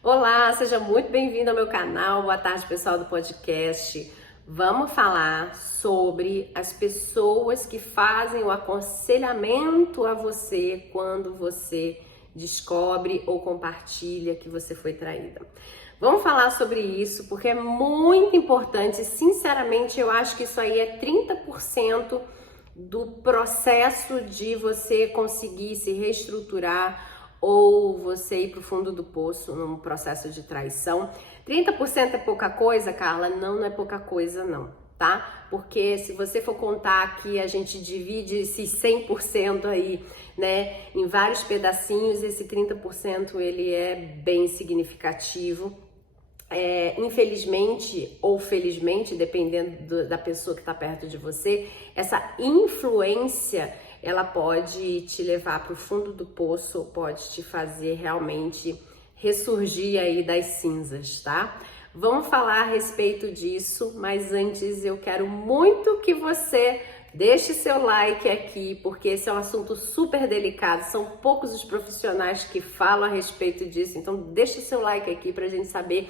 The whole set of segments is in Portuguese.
Olá, seja muito bem-vindo ao meu canal. Boa tarde, pessoal do podcast. Vamos falar sobre as pessoas que fazem o aconselhamento a você quando você descobre ou compartilha que você foi traída. Vamos falar sobre isso porque é muito importante. Sinceramente, eu acho que isso aí é 30% do processo de você conseguir se reestruturar ou você ir para o fundo do poço num processo de traição. 30% é pouca coisa, Carla? Não, não é pouca coisa não, tá? Porque se você for contar que a gente divide esses 100% aí, né, em vários pedacinhos, esse 30% ele é bem significativo. Infelizmente ou felizmente, dependendo da pessoa que está perto de você, essa influência ela pode te levar para o fundo do poço, pode te fazer realmente ressurgir aí das cinzas, tá? Vamos falar a respeito disso, mas antes eu quero muito que você deixe seu like aqui, porque esse é um assunto super delicado, são poucos os profissionais que falam a respeito disso, então deixe seu like aqui pra gente saber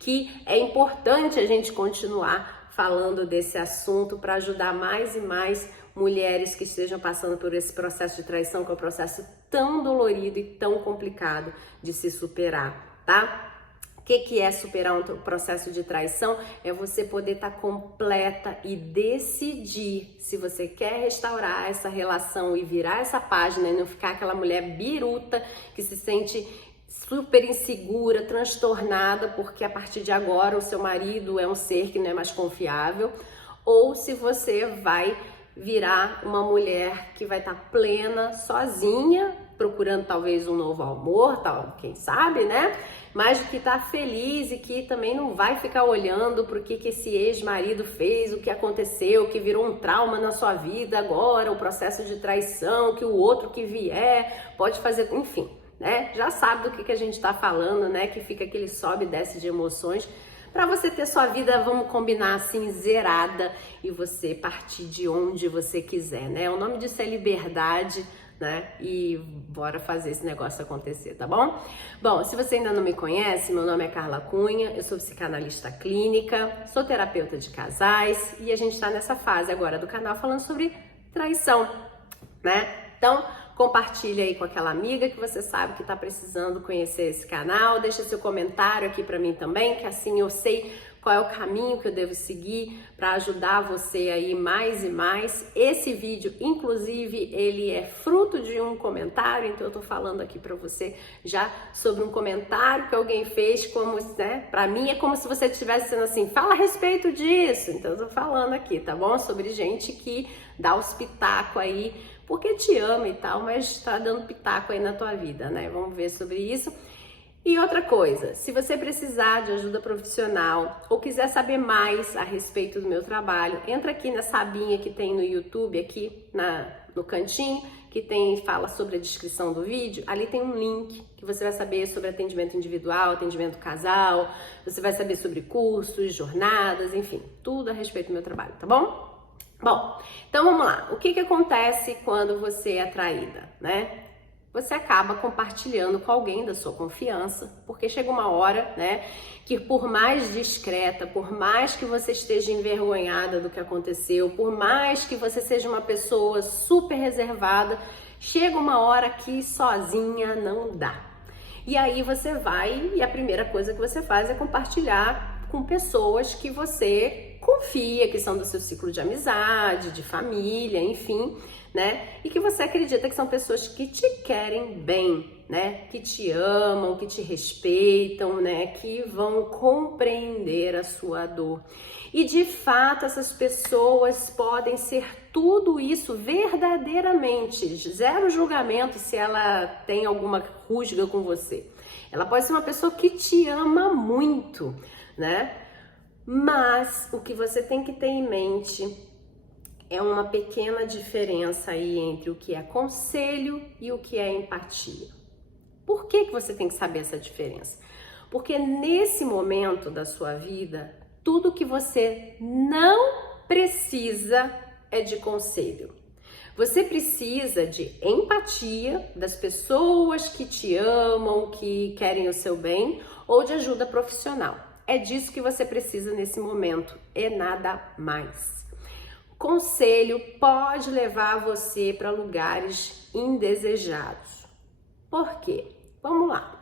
que é importante a gente continuar falando desse assunto para ajudar mais e mais mulheres que estejam passando por esse processo de traição, que é um processo tão dolorido e tão complicado de se superar, tá? O que é superar um processo de traição? É você poder estar completa e decidir se você quer restaurar essa relação e virar essa página e não ficar aquela mulher biruta que se sente super insegura, transtornada, porque a partir de agora o seu marido é um ser que não é mais confiável, ou se você vai virar uma mulher que vai estar plena, sozinha, procurando talvez um novo amor, tal, quem sabe, né? Mas que tá feliz e que também não vai ficar olhando pro que esse ex-marido fez, o que aconteceu, que virou um trauma na sua vida agora, o processo de traição, que o outro que vier pode fazer, enfim, né? Já sabe do que a gente tá falando, né? Que fica aquele sobe e desce de emoções. Para você ter sua vida, vamos combinar assim, zerada e você partir de onde você quiser, né? O nome disso é liberdade, né? E bora fazer esse negócio acontecer, tá bom? Bom, se você ainda não me conhece, meu nome é Carla Cunha, eu sou psicanalista clínica, sou terapeuta de casais e a gente tá nessa fase agora do canal falando sobre traição, né? Então, compartilha aí com aquela amiga que você sabe que tá precisando conhecer esse canal. Deixa seu comentário aqui para mim também, que assim eu sei qual é o caminho que eu devo seguir para ajudar você aí mais e mais. Esse vídeo, inclusive, ele é fruto de um comentário, então eu tô falando aqui para você já sobre um comentário que alguém fez, como, né, para mim é como se você estivesse sendo assim, fala a respeito disso. Então eu tô falando aqui, tá bom? Sobre gente que dá os pitacos aí, porque te ama e tal, mas tá dando pitaco aí na tua vida, né? Vamos ver sobre isso. E outra coisa, se você precisar de ajuda profissional ou quiser saber mais a respeito do meu trabalho, entra aqui nessa abinha que tem no YouTube, aqui no cantinho, que fala sobre a descrição do vídeo. Ali tem um link que você vai saber sobre atendimento individual, atendimento casal, você vai saber sobre cursos, jornadas, enfim, tudo a respeito do meu trabalho, tá bom? Bom, então vamos lá. O que acontece quando você é traída, né? Você acaba compartilhando com alguém da sua confiança, porque chega uma hora, né, que por mais discreta, por mais que você esteja envergonhada do que aconteceu, por mais que você seja uma pessoa super reservada, chega uma hora que sozinha não dá. E aí você vai e a primeira coisa que você faz é compartilhar com pessoas que você confia, que são do seu ciclo de amizade, de família, enfim, né? E que você acredita que são pessoas que te querem bem, né? Que te amam, que te respeitam, né? Que vão compreender a sua dor. E de fato, essas pessoas podem ser tudo isso verdadeiramente, zero julgamento se ela tem alguma rusga com você. Ela pode ser uma pessoa que te ama muito, né? Mas o que você tem que ter em mente é uma pequena diferença aí entre o que é conselho e o que é empatia. Por que você tem que saber essa diferença? Porque nesse momento da sua vida, tudo que você não precisa é de conselho. Você precisa de empatia das pessoas que te amam, que querem o seu bem, ou de ajuda profissional. É disso que você precisa nesse momento, e nada mais. Conselho pode levar você para lugares indesejados. Por quê? Vamos lá.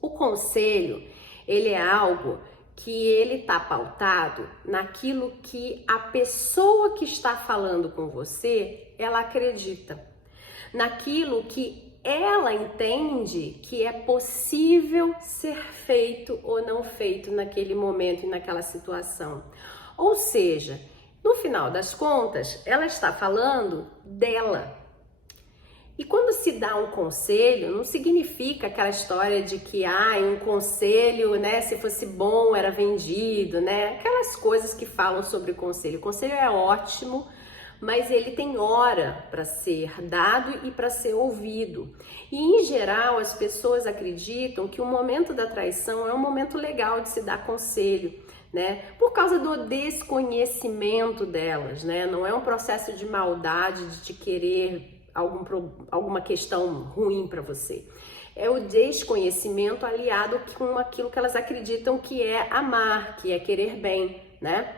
O conselho, ele é algo que ele tá pautado naquilo que a pessoa que está falando com você, ela acredita. Naquilo que ela entende que é possível ser feito ou não feito naquele momento e naquela situação. Ou seja, no final das contas, ela está falando dela. E quando se dá um conselho, não significa aquela história de que um conselho, né, se fosse bom era vendido, né? Aquelas coisas que falam sobre o conselho. O conselho é ótimo, mas ele tem hora para ser dado e para ser ouvido. E em geral, as pessoas acreditam que o momento da traição é um momento legal de se dar conselho, né? Por causa do desconhecimento delas, né? Não é um processo de maldade, de te querer alguma questão ruim para você. É o desconhecimento aliado com aquilo que elas acreditam que é amar, que é querer bem, né?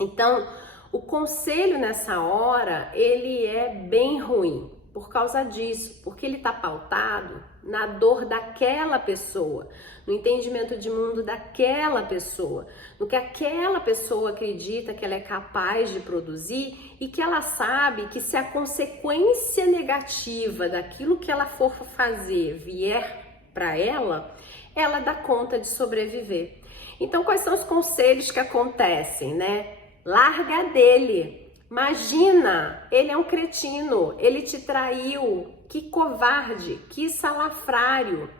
Então, o conselho nessa hora, ele é bem ruim por causa disso, porque ele está pautado na dor daquela pessoa, no entendimento de mundo daquela pessoa, no que aquela pessoa acredita que ela é capaz de produzir e que ela sabe que se a consequência negativa daquilo que ela for fazer vier para ela, ela dá conta de sobreviver. Então, quais são os conselhos que acontecem, né? Larga dele. Imagina, ele é um cretino, ele te traiu, que covarde, que salafrário.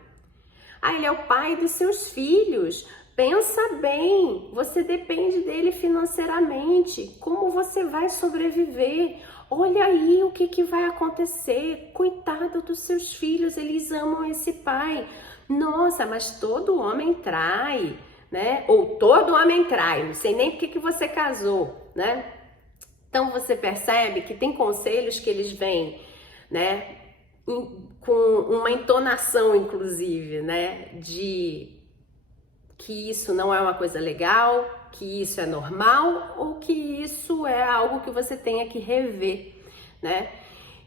Ele é o pai dos seus filhos. Pensa bem, você depende dele financeiramente. Como você vai sobreviver? Olha aí o que vai acontecer. Coitado dos seus filhos, eles amam esse pai. Nossa, mas todo homem trai, né? Ou todo homem trai, não sei nem porque que você casou, né? Então você percebe que tem conselhos que eles vêm, né, com uma entonação, inclusive, né, de que isso não é uma coisa legal, que isso é normal ou que isso é algo que você tenha que rever, né?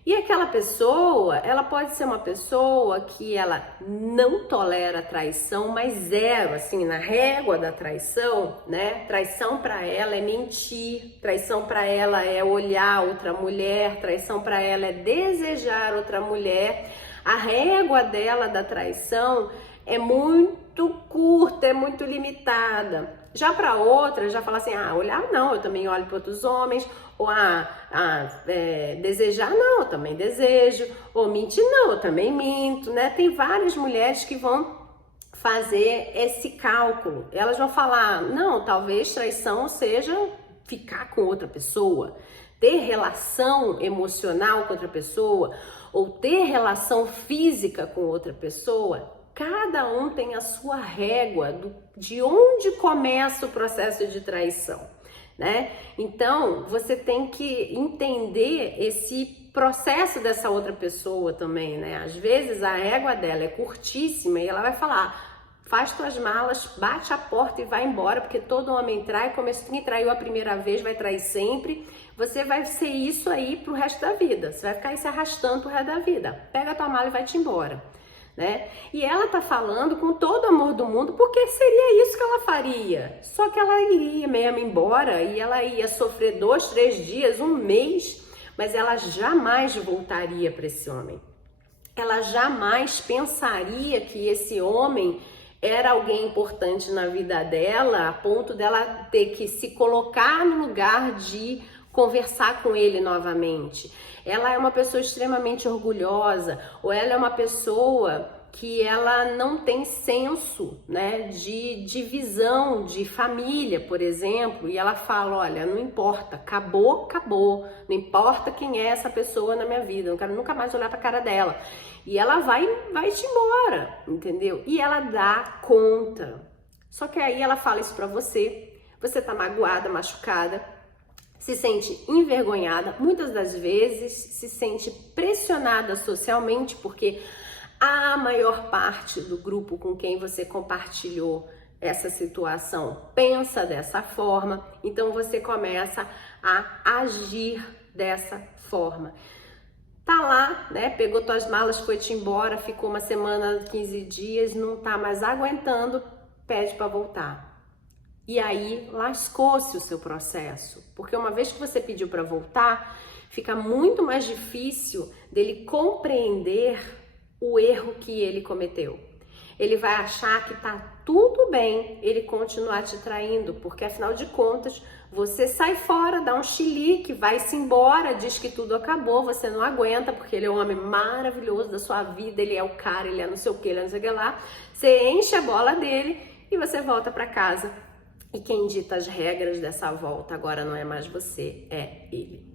E aquela pessoa, ela pode ser uma pessoa que ela não tolera traição, mas zero, assim, na régua da traição, né? Traição para ela é mentir, traição para ela é olhar outra mulher, traição para ela é desejar outra mulher. A régua dela da traição é muito curta, é muito limitada. Já para outra, já fala assim, olhar não, eu também olho para outros homens, ou desejar não, eu também desejo, ou mentir não, eu também minto, né? Tem várias mulheres que vão fazer esse cálculo. Elas vão falar, não, talvez traição seja ficar com outra pessoa, ter relação emocional com outra pessoa, ou ter relação física com outra pessoa. Cada um tem a sua régua de onde começa o processo de traição, né? Então, você tem que entender esse processo dessa outra pessoa também, né? Às vezes a régua dela é curtíssima e ela vai falar, faz tuas malas, bate a porta e vai embora, porque todo homem trai, como quem traiu a primeira vez vai trair sempre. Você vai ser isso aí pro resto da vida, você vai ficar aí se arrastando pro resto da vida. Pega a tua mala e vai-te embora. Né? E ela tá falando com todo o amor do mundo, porque seria isso que ela faria. Só que ela iria mesmo embora e ela ia sofrer 2, 3 dias, um mês, mas ela jamais voltaria para esse homem. Ela jamais pensaria que esse homem era alguém importante na vida dela, a ponto dela ter que se colocar no lugar de conversar com ele novamente. Ela é uma pessoa extremamente orgulhosa, ou ela é uma pessoa que ela não tem senso, né, de divisão de família, por exemplo, e ela fala, olha, não importa, acabou, acabou, não importa quem é essa pessoa na minha vida, não quero nunca mais olhar pra cara dela. E ela vai-te embora, entendeu? E ela dá conta. Só que aí ela fala isso pra você tá magoada, machucada, se sente envergonhada, muitas das vezes se sente pressionada socialmente, porque A maior parte do grupo com quem você compartilhou essa situação pensa dessa forma, então você começa a agir dessa forma. Tá lá, né? Pegou tuas malas, foi-te embora, ficou uma semana, 15 dias, não tá mais aguentando, pede para voltar. E aí lascou-se o seu processo, porque uma vez que você pediu para voltar, fica muito mais difícil dele compreender o erro que ele cometeu. Ele vai achar que tá tudo bem ele continuar te traindo, porque afinal de contas, você sai fora, dá um chilique, vai-se embora, diz que tudo acabou, você não aguenta, porque ele é um homem maravilhoso da sua vida, ele é o cara, ele é não sei o que, ele é não sei o que lá. Você enche a bola dele e você volta para casa. E quem dita as regras dessa volta agora não é mais você, é ele.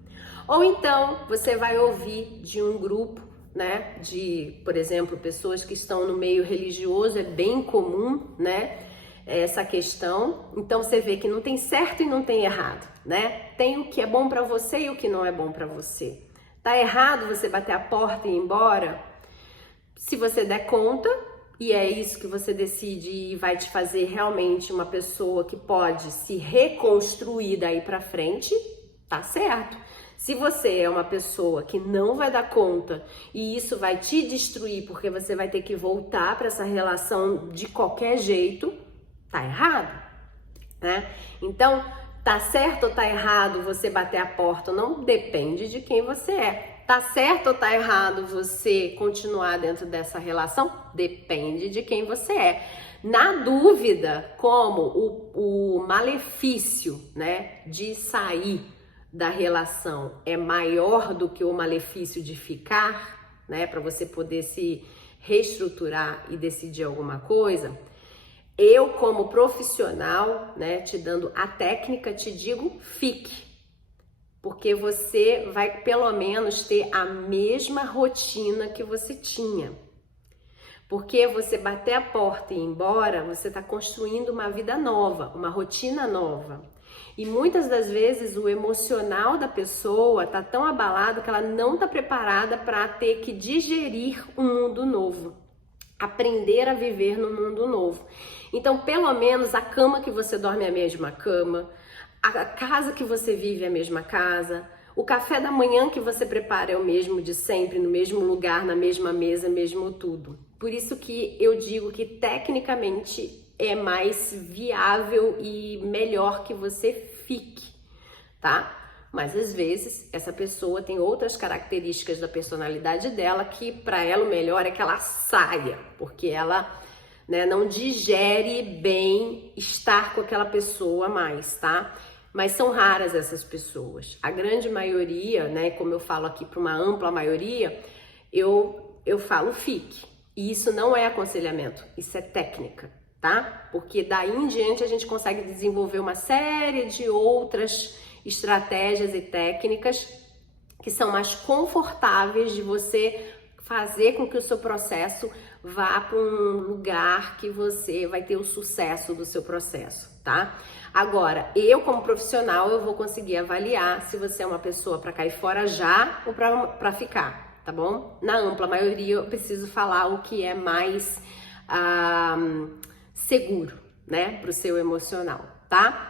Ou então você vai ouvir de um grupo, né, de, por exemplo, pessoas que estão no meio religioso, é bem comum, né, essa questão. Então você vê que não tem certo e não tem errado, né? Tem o que é bom para você e o que não é bom para você. Tá errado você bater a porta e ir embora? Se você der conta, e é isso que você decide e vai te fazer realmente uma pessoa que pode se reconstruir daí para frente, tá certo. Se você é uma pessoa que não vai dar conta e isso vai te destruir porque você vai ter que voltar para essa relação de qualquer jeito, tá errado, né? Então, tá certo ou tá errado você bater a porta? Não depende de quem você é. Tá certo ou tá errado você continuar dentro dessa relação? Depende de quem você é. Na dúvida, como o malefício, né, de sair da relação é maior do que o malefício de ficar, né, para você poder se reestruturar e decidir alguma coisa, eu como profissional, né, te dando a técnica, te digo, fique. Porque você vai pelo menos ter a mesma rotina que você tinha. Porque você bater a porta e ir embora, você está construindo uma vida nova, uma rotina nova. E muitas das vezes o emocional da pessoa está tão abalado que ela não está preparada para ter que digerir um mundo novo. Aprender a viver no mundo novo. Então, pelo menos a cama que você dorme é a mesma cama, a casa que você vive é a mesma casa, o café da manhã que você prepara é o mesmo de sempre, no mesmo lugar, na mesma mesa, mesmo tudo. Por isso que eu digo que tecnicamente é mais viável e melhor que você fique, tá? Mas às vezes essa pessoa tem outras características da personalidade dela que para ela o melhor é que ela saia, porque ela, né, não digere bem estar com aquela pessoa mais, tá? Mas são raras essas pessoas. A grande maioria, né, como eu falo aqui para uma ampla maioria, eu falo fique. E isso não é aconselhamento, isso é técnica, tá? Porque daí em diante a gente consegue desenvolver uma série de outras estratégias e técnicas que são mais confortáveis de você fazer com que o seu processo vá para um lugar que você vai ter o sucesso do seu processo, tá? Agora, eu como profissional, eu vou conseguir avaliar se você é uma pessoa para cair fora já ou para ficar, tá bom? Na ampla maioria, eu preciso falar o que é mais seguro, né, para o seu emocional, tá?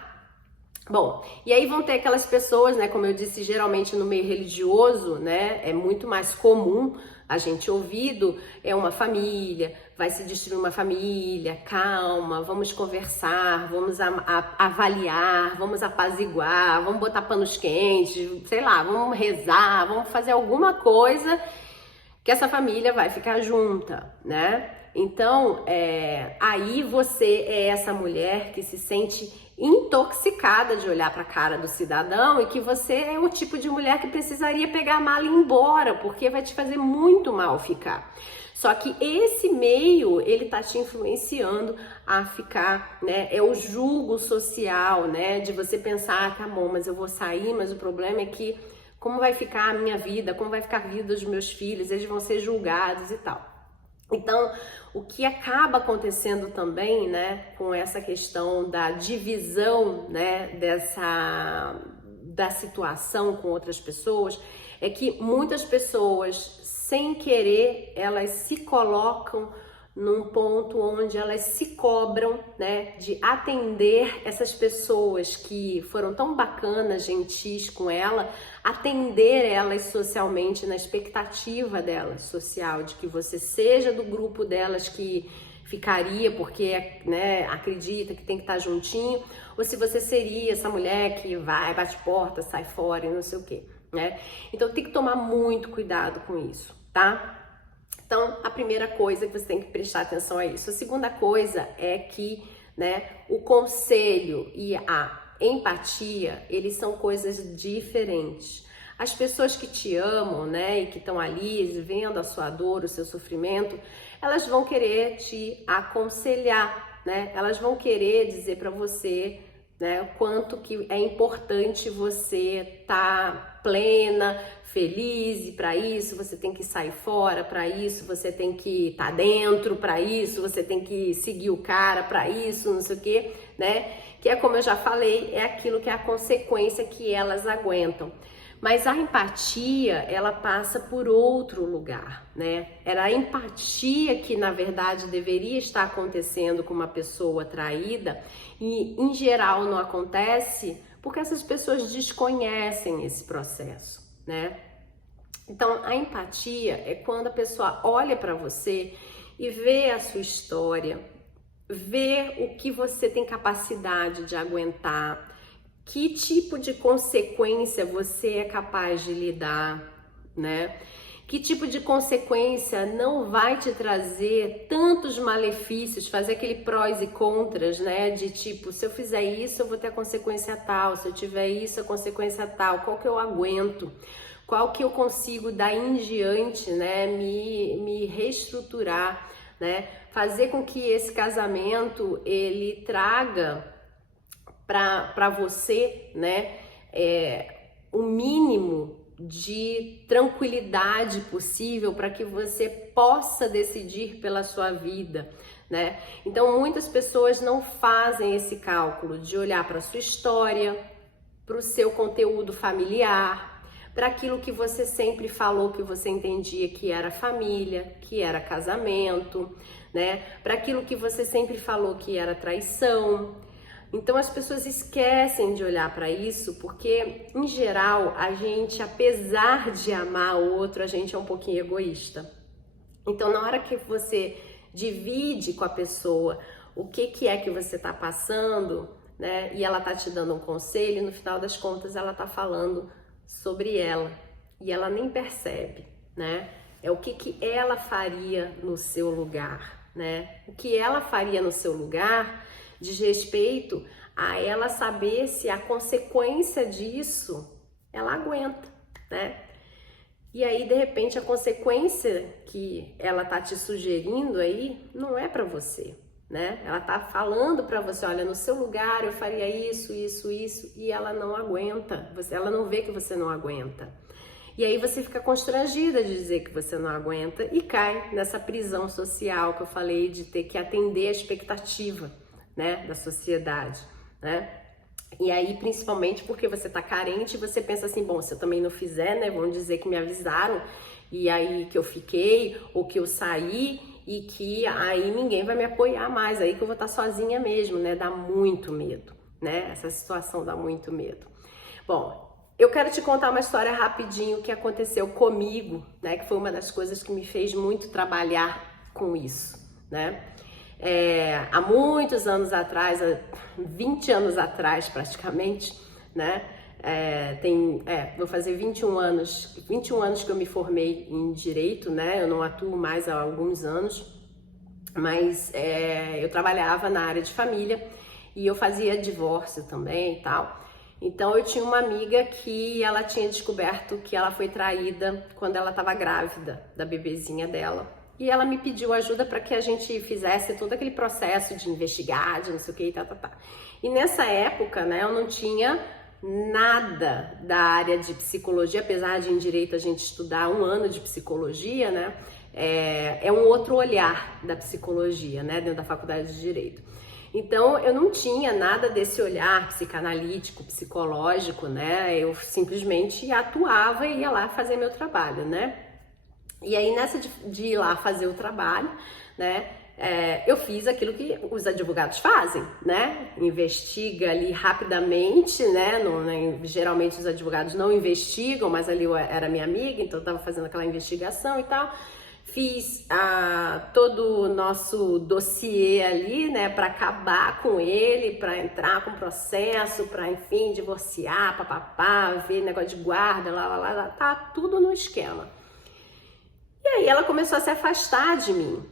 Bom, e aí vão ter aquelas pessoas, né, como eu disse, geralmente no meio religioso, né, é muito mais comum a gente ouvido, é uma família, vai se destruir uma família, calma, vamos conversar, vamos avaliar, vamos apaziguar, vamos botar panos quentes, sei lá, vamos rezar, vamos fazer alguma coisa que essa família vai ficar junta, né? Então, aí você é essa mulher que se sente intoxicada de olhar para a cara do cidadão e que você é o tipo de mulher que precisaria pegar a mala e ir embora, porque vai te fazer muito mal ficar. Só que esse meio, ele tá te influenciando a ficar, né? É o julgo social, né? De você pensar, tá bom, mas eu vou sair, mas o problema é que como vai ficar a minha vida, como vai ficar a vida dos meus filhos, eles vão ser julgados e tal. Então, o que acaba acontecendo também, né, com essa questão da divisão, né, da situação com outras pessoas, é que muitas pessoas sem querer, elas se colocam num ponto onde elas se cobram, né, de atender essas pessoas que foram tão bacanas, gentis com ela, atender elas socialmente, na expectativa delas social, de que você seja do grupo delas que ficaria porque, né, acredita que tem que estar juntinho, ou se você seria essa mulher que vai, bate porta, sai fora e não sei o quê, né? Então tem que tomar muito cuidado com isso, tá? Então, a primeira coisa que você tem que prestar atenção é isso. A segunda coisa é que, né, o conselho e a empatia, eles são coisas diferentes. As pessoas que te amam, né, e que estão ali vendo a sua dor, o seu sofrimento, elas vão querer te aconselhar, né? Elas vão querer dizer para você, né, o quanto que é importante você estar plena, feliz, e para isso você tem que sair fora, para isso você tem que estar dentro, para isso você tem que seguir o cara, para isso, não sei o quê, né? Que é como eu já falei, é aquilo que é a consequência que elas aguentam. Mas a empatia, ela passa por outro lugar, né? Era a empatia que, na verdade, deveria estar acontecendo com uma pessoa traída e, em geral, não acontece porque essas pessoas desconhecem esse processo, né? Então, a empatia é quando a pessoa olha para você e vê a sua história, vê o que você tem capacidade de aguentar, que tipo de consequência você é capaz de lidar, né? Que tipo de consequência não vai te trazer tantos malefícios, fazer aquele prós e contras, né? De tipo, se eu fizer isso, eu vou ter a consequência tal, se eu tiver isso, a consequência tal, qual que eu aguento, qual que eu consigo dar em diante, né? Me reestruturar, né? Fazer com que esse casamento, ele traga para você, né, o mínimo de tranquilidade possível para que você possa decidir pela sua vida, né? Então muitas pessoas não fazem esse cálculo de olhar para a sua história, para o seu conteúdo familiar, para aquilo que você sempre falou que você entendia que era família, que era casamento, né? Para aquilo que você sempre falou que era traição. Então as pessoas esquecem de olhar para isso porque, em geral, a gente, apesar de amar o outro, a gente é um pouquinho egoísta. Então, na hora que você divide com a pessoa o que é que você está passando, né, e ela tá te dando um conselho, no final das contas ela tá falando sobre ela e ela nem percebe, né? É o que ela faria no seu lugar, né? O que ela faria no seu lugar diz respeito a ela saber se a consequência disso ela aguenta, né? E aí, de repente, a consequência que ela tá te sugerindo aí não é para você, né? Ela tá falando para você, olha, no seu lugar eu faria isso, isso, isso, e ela não aguenta, ela não vê que você não aguenta. E aí você fica constrangida de dizer que você não aguenta e cai nessa prisão social que eu falei de ter que atender a expectativa, né, da sociedade, né? E aí, principalmente porque você tá carente, você pensa assim, bom, se eu também não fizer, né, vão dizer que me avisaram e aí que eu fiquei ou que eu saí e que aí ninguém vai me apoiar mais, aí que eu vou estar sozinha mesmo, né? Dá muito medo, né? Essa situação dá muito medo. Bom, eu quero te contar uma história rapidinho que aconteceu comigo, né? Que foi uma das coisas que me fez muito trabalhar com isso, né? Há muitos anos atrás, há 20 anos atrás praticamente, né? Vou fazer 21 anos que eu me formei em Direito, né? Eu não atuo mais há alguns anos, mas eu trabalhava na área de família e eu fazia divórcio também e tal. Então eu tinha uma amiga que ela tinha descoberto que ela foi traída quando ela estava grávida da bebezinha dela. E ela me pediu ajuda para que a gente fizesse todo aquele processo de investigar, de não sei o que, E nessa época, né, eu não tinha nada da área de psicologia, apesar de em Direito a gente estudar 1 ano de psicologia, né, é um outro olhar da psicologia, né, dentro da faculdade de Direito. Então, eu não tinha nada desse olhar psicanalítico, psicológico, né, eu simplesmente atuava e ia lá fazer meu trabalho, né. E aí nessa de ir lá fazer o trabalho, né, eu fiz aquilo que os advogados fazem, né? Investiga ali rapidamente, né? Geralmente os advogados não investigam, mas ali eu era minha amiga, então eu tava fazendo aquela investigação e tal. Fiz todo o nosso dossiê ali, né? Para acabar com ele, para entrar com processo, para enfim divorciar, papapá, ver negócio de guarda, lá, tá tudo no esquema. E aí ela começou a se afastar de mim.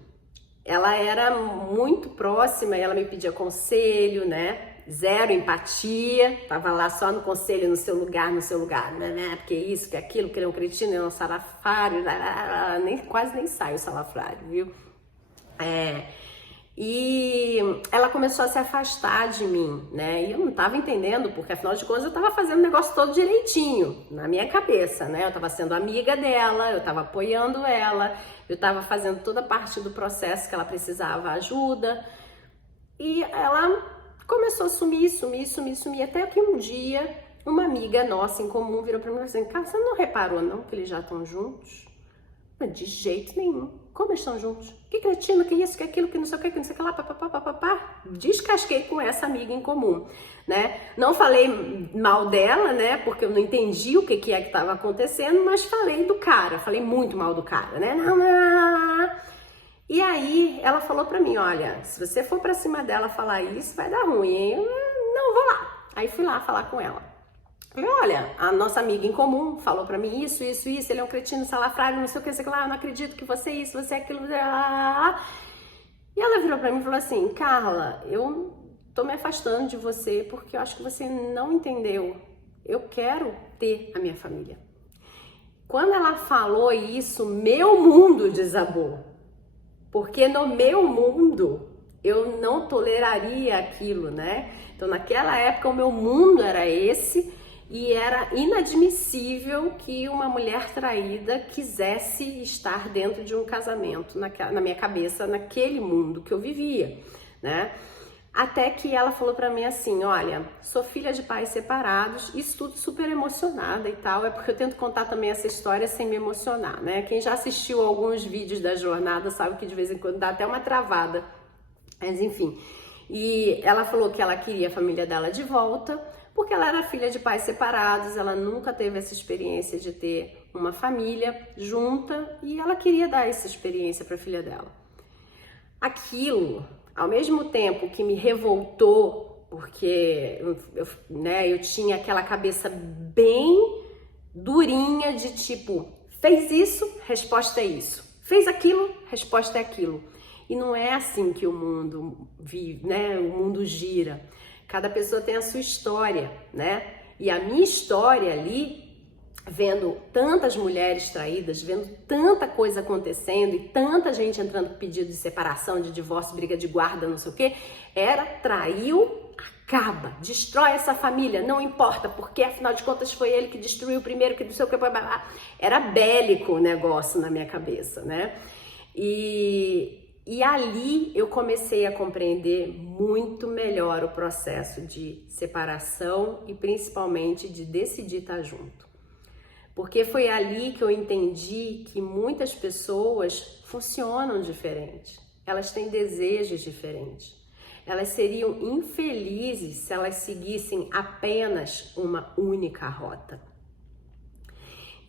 Ela era muito próxima e ela me pedia conselho, né? Zero empatia, tava lá só no conselho, no seu lugar, né? Porque isso, que aquilo, que ele é um cretino, ele é um salafrário, quase nem sai o salafrário, viu? E ela começou a se afastar de mim, né? E eu não tava entendendo, porque afinal de contas eu tava fazendo o negócio todo direitinho, na minha cabeça, né? Eu tava sendo amiga dela, eu tava apoiando ela, eu tava fazendo toda a parte do processo que ela precisava ajuda. E ela começou a sumir, até que um dia uma amiga nossa em comum virou pra mim e falou assim: cara, você não reparou não que eles já estão juntos? De jeito nenhum. Como eles estão juntos? Que cretino, que isso, que aquilo, que não sei o que sei o que lá, papapá. Descasquei com essa amiga em comum, né? Não falei mal dela, né? Porque eu não entendi o que é que estava acontecendo, mas falei do cara, falei muito mal do cara, né? E aí ela falou pra mim: olha, se você for pra cima dela falar isso, vai dar ruim, hein? Eu não vou lá. Aí fui lá falar com ela. Falei: olha, a nossa amiga em comum falou pra mim isso, ele é um cretino, salafrário, não sei o que, sei lá, eu não acredito que você é isso, você é aquilo, E ela virou pra mim e falou assim: Carla, eu tô me afastando de você porque eu acho que você não entendeu. Eu quero ter a minha família. Quando ela falou isso, meu mundo desabou. Porque no meu mundo eu não toleraria aquilo, né? Então naquela época o meu mundo era esse. E era inadmissível que uma mulher traída quisesse estar dentro de um casamento, na minha cabeça, naquele mundo que eu vivia, né? Até que ela falou pra mim assim: olha, sou filha de pais separados, isso tudo super emocionada e tal, é porque eu tento contar também essa história sem me emocionar, né? Quem já assistiu alguns vídeos da jornada sabe que de vez em quando dá até uma travada, mas enfim. E ela falou que ela queria a família dela de volta, porque ela era filha de pais separados, ela nunca teve essa experiência de ter uma família junta e ela queria dar essa experiência para a filha dela. Aquilo, ao mesmo tempo que me revoltou, porque eu tinha aquela cabeça bem durinha de tipo, fez isso, resposta é isso. Fez aquilo, resposta é aquilo. E não é assim que o mundo vive, né? O mundo gira. Cada pessoa tem a sua história, né? E a minha história ali, vendo tantas mulheres traídas, vendo tanta coisa acontecendo e tanta gente entrando com pedido de separação, de divórcio, briga de guarda, não sei o quê, era traiu, acaba, destrói essa família, não importa, porque afinal de contas foi ele que destruiu o primeiro, que não sei o que, era bélico o negócio na minha cabeça, né? E ali eu comecei a compreender muito melhor o processo de separação e principalmente de decidir estar junto. Porque foi ali que eu entendi que muitas pessoas funcionam diferente, elas têm desejos diferentes. Elas seriam infelizes se elas seguissem apenas uma única rota.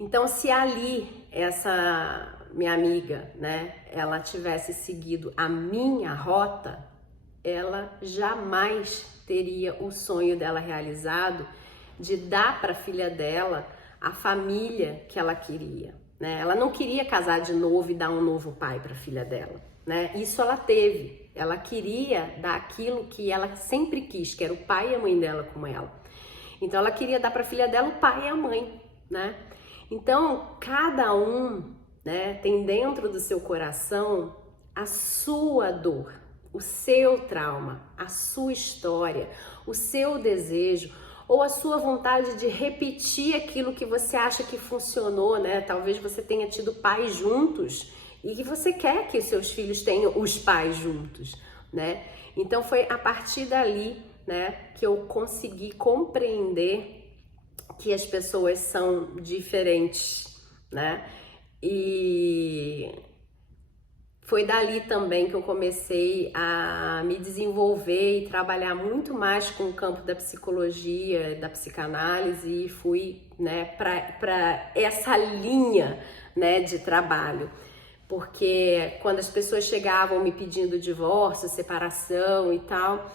Então, se ali essa minha amiga, né, ela tivesse seguido a minha rota, ela jamais teria o sonho dela realizado de dar para a filha dela a família que ela queria, né? Ela não queria casar de novo e dar um novo pai para a filha dela, né? Isso ela teve. Ela queria dar aquilo que ela sempre quis, que era o pai e a mãe dela com ela. Então ela queria dar para a filha dela o pai e a mãe, né? Então cada um, né, tem dentro do seu coração a sua dor, o seu trauma, a sua história, o seu desejo ou a sua vontade de repetir aquilo que você acha que funcionou, né? Talvez você tenha tido pais juntos e que você quer que seus filhos tenham os pais juntos, né? Então foi a partir dali, né, que eu consegui compreender que as pessoas são diferentes, né? E foi dali também que eu comecei a me desenvolver e trabalhar muito mais com o campo da psicologia, da psicanálise, e fui, né, para essa linha, né, de trabalho. Porque quando as pessoas chegavam me pedindo divórcio, separação e tal,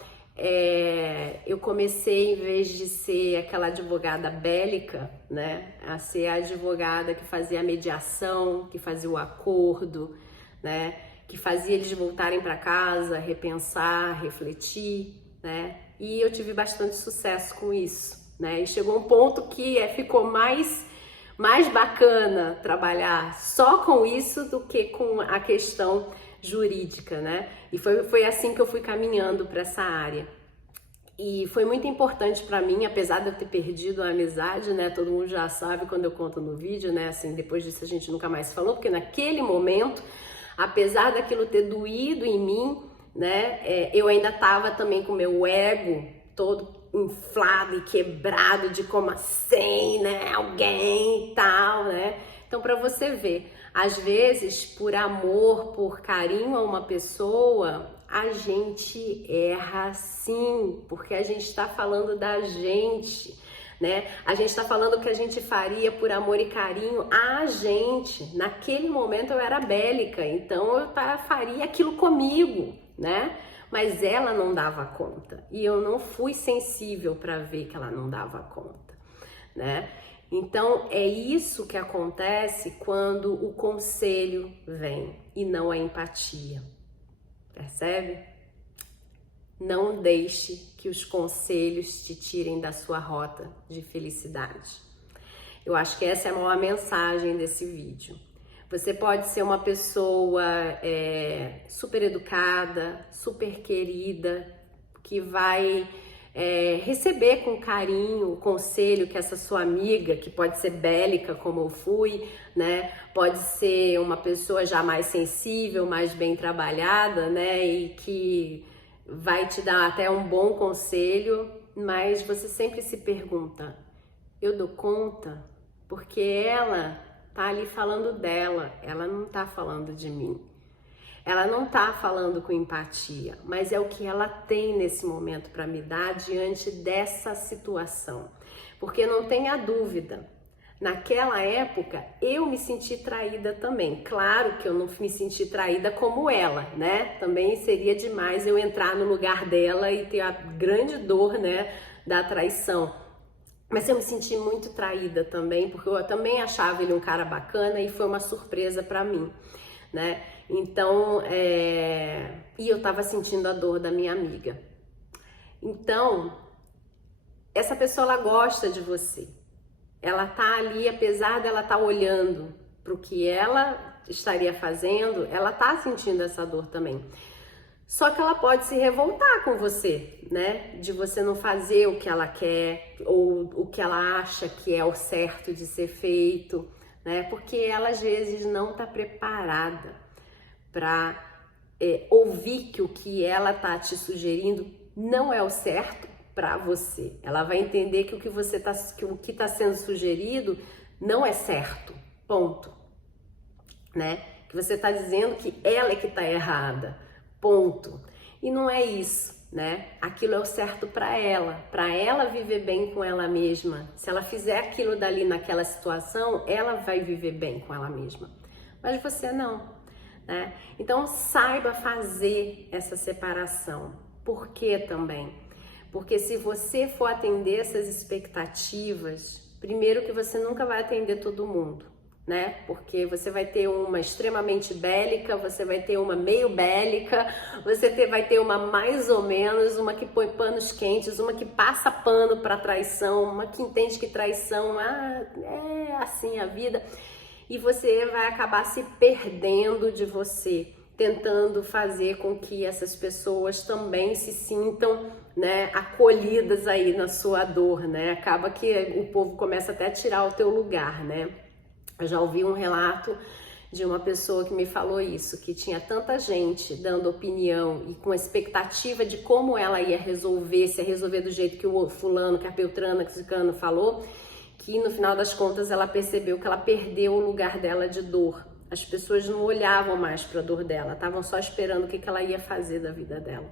eu comecei, em vez de ser aquela advogada bélica, né, a ser a advogada que fazia a mediação, que fazia o acordo, né, que fazia eles voltarem para casa, repensar, refletir, né, e eu tive bastante sucesso com isso, né, e chegou um ponto que ficou mais bacana trabalhar só com isso do que com a questão jurídica, né? E foi assim que eu fui caminhando para essa área. E foi muito importante para mim, apesar de eu ter perdido a amizade, né? Todo mundo já sabe quando eu conto no vídeo, né? Assim, depois disso a gente nunca mais falou, porque naquele momento, apesar daquilo ter doído em mim, né? Eu ainda tava também com o meu ego todo inflado e quebrado de como assim, né? Alguém e tal, né? Então, para você ver, às vezes, por amor, por carinho a uma pessoa, a gente erra sim, porque a gente está falando da gente, né? A gente está falando o que a gente faria por amor e carinho a gente. Naquele momento eu era bélica, então eu faria aquilo comigo, né? Mas ela não dava conta e eu não fui sensível para ver que ela não dava conta, né? Então é isso que acontece quando o conselho vem e não a empatia, percebe? Não deixe que os conselhos te tirem da sua rota de felicidade. Eu acho que essa é a maior mensagem desse vídeo. Você pode ser uma pessoa super educada, super querida, que vai receber com carinho o conselho que essa sua amiga, que pode ser bélica como eu fui, né? Pode ser uma pessoa já mais sensível, mais bem trabalhada, né? E que vai te dar até um bom conselho, mas você sempre se pergunta, eu dou conta? Porque ela tá ali falando dela, ela não tá falando de mim. Ela não tá falando com empatia, mas é o que ela tem nesse momento para me dar diante dessa situação. Porque não tenha dúvida, naquela época eu me senti traída também. Claro que eu não me senti traída como ela, né? Também seria demais eu entrar no lugar dela e ter a grande dor, né, da traição. Mas eu me senti muito traída também, porque eu também achava ele um cara bacana e foi uma surpresa para mim, né? Então, e eu tava sentindo a dor da minha amiga. Então, essa pessoa, ela gosta de você. Ela tá ali, apesar dela tá olhando pro que ela estaria fazendo, ela tá sentindo essa dor também. Só que ela pode se revoltar com você, né? De você não fazer o que ela quer ou o que ela acha que é o certo de ser feito, né? Porque ela às vezes não tá preparada para ouvir que o que ela tá te sugerindo não é o certo para você. Ela vai entender que o que tá sendo sugerido não é certo, ponto, né? Que você tá dizendo que ela é que tá errada. Ponto. E não é isso, né? Aquilo é o certo para ela viver bem com ela mesma. Se ela fizer aquilo dali naquela situação, ela vai viver bem com ela mesma. Mas você não, né? Então saiba fazer essa separação. Por quê também? Porque se você for atender essas expectativas, primeiro que você nunca vai atender todo mundo, né? Porque você vai ter uma extremamente bélica, você vai ter uma meio bélica, vai ter uma mais ou menos, uma que põe panos quentes, uma que passa pano para traição, uma que entende que traição é assim a vida, e você vai acabar se perdendo de você, tentando fazer com que essas pessoas também se sintam, né, acolhidas aí na sua dor, né? Acaba que o povo começa até a tirar o teu lugar, né? Eu já ouvi um relato de uma pessoa que me falou isso, que tinha tanta gente dando opinião e com expectativa de como ela ia resolver, se ia resolver do jeito que o fulano, que a Beltrana, que o Cicano falou, que no final das contas ela percebeu que ela perdeu o lugar dela de dor. As pessoas não olhavam mais para a dor dela, estavam só esperando o que ela ia fazer da vida dela,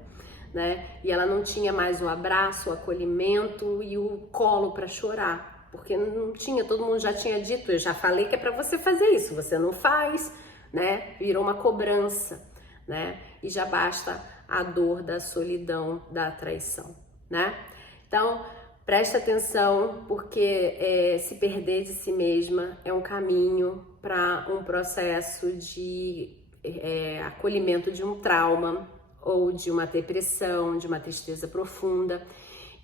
né? E ela não tinha mais o abraço, o acolhimento e o colo para chorar, porque não tinha, todo mundo já tinha dito, eu já falei que é para você fazer isso, você não faz, né? Virou uma cobrança, né? E já basta a dor da solidão, da traição, né? Então, preste atenção, porque se perder de si mesma é um caminho para um processo de acolhimento de um trauma ou de uma depressão, de uma tristeza profunda.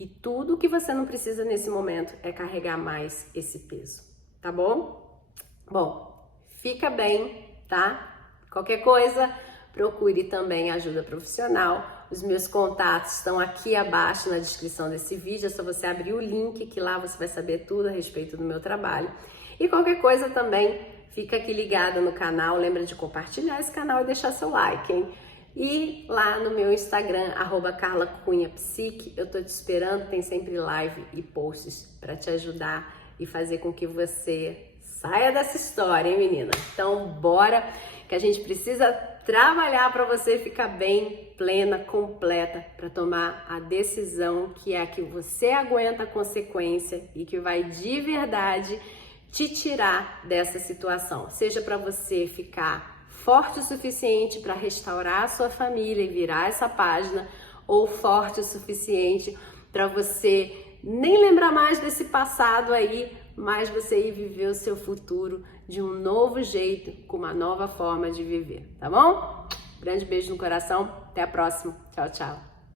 E tudo que você não precisa nesse momento é carregar mais esse peso, tá bom? Bom, fica bem, tá? Qualquer coisa, procure também ajuda profissional. Os meus contatos estão aqui abaixo na descrição desse vídeo, é só você abrir o link que lá você vai saber tudo a respeito do meu trabalho. E qualquer coisa também, fica aqui ligada no canal, lembra de compartilhar esse canal e deixar seu like, hein? E lá no meu Instagram, @carlacunhapsique, eu tô te esperando, tem sempre live e posts para te ajudar e fazer com que você saia dessa história, hein, menina? Então, bora, que a gente precisa trabalhar para você ficar bem, plena, completa, para tomar a decisão que é a que você aguenta a consequência e que vai de verdade te tirar dessa situação. Seja para você ficar forte o suficiente para restaurar a sua família e virar essa página, ou forte o suficiente para você nem lembrar mais desse passado aí, mas você ir viver o seu futuro de um novo jeito, com uma nova forma de viver, tá bom? Grande beijo no coração, até a próxima, tchau, tchau.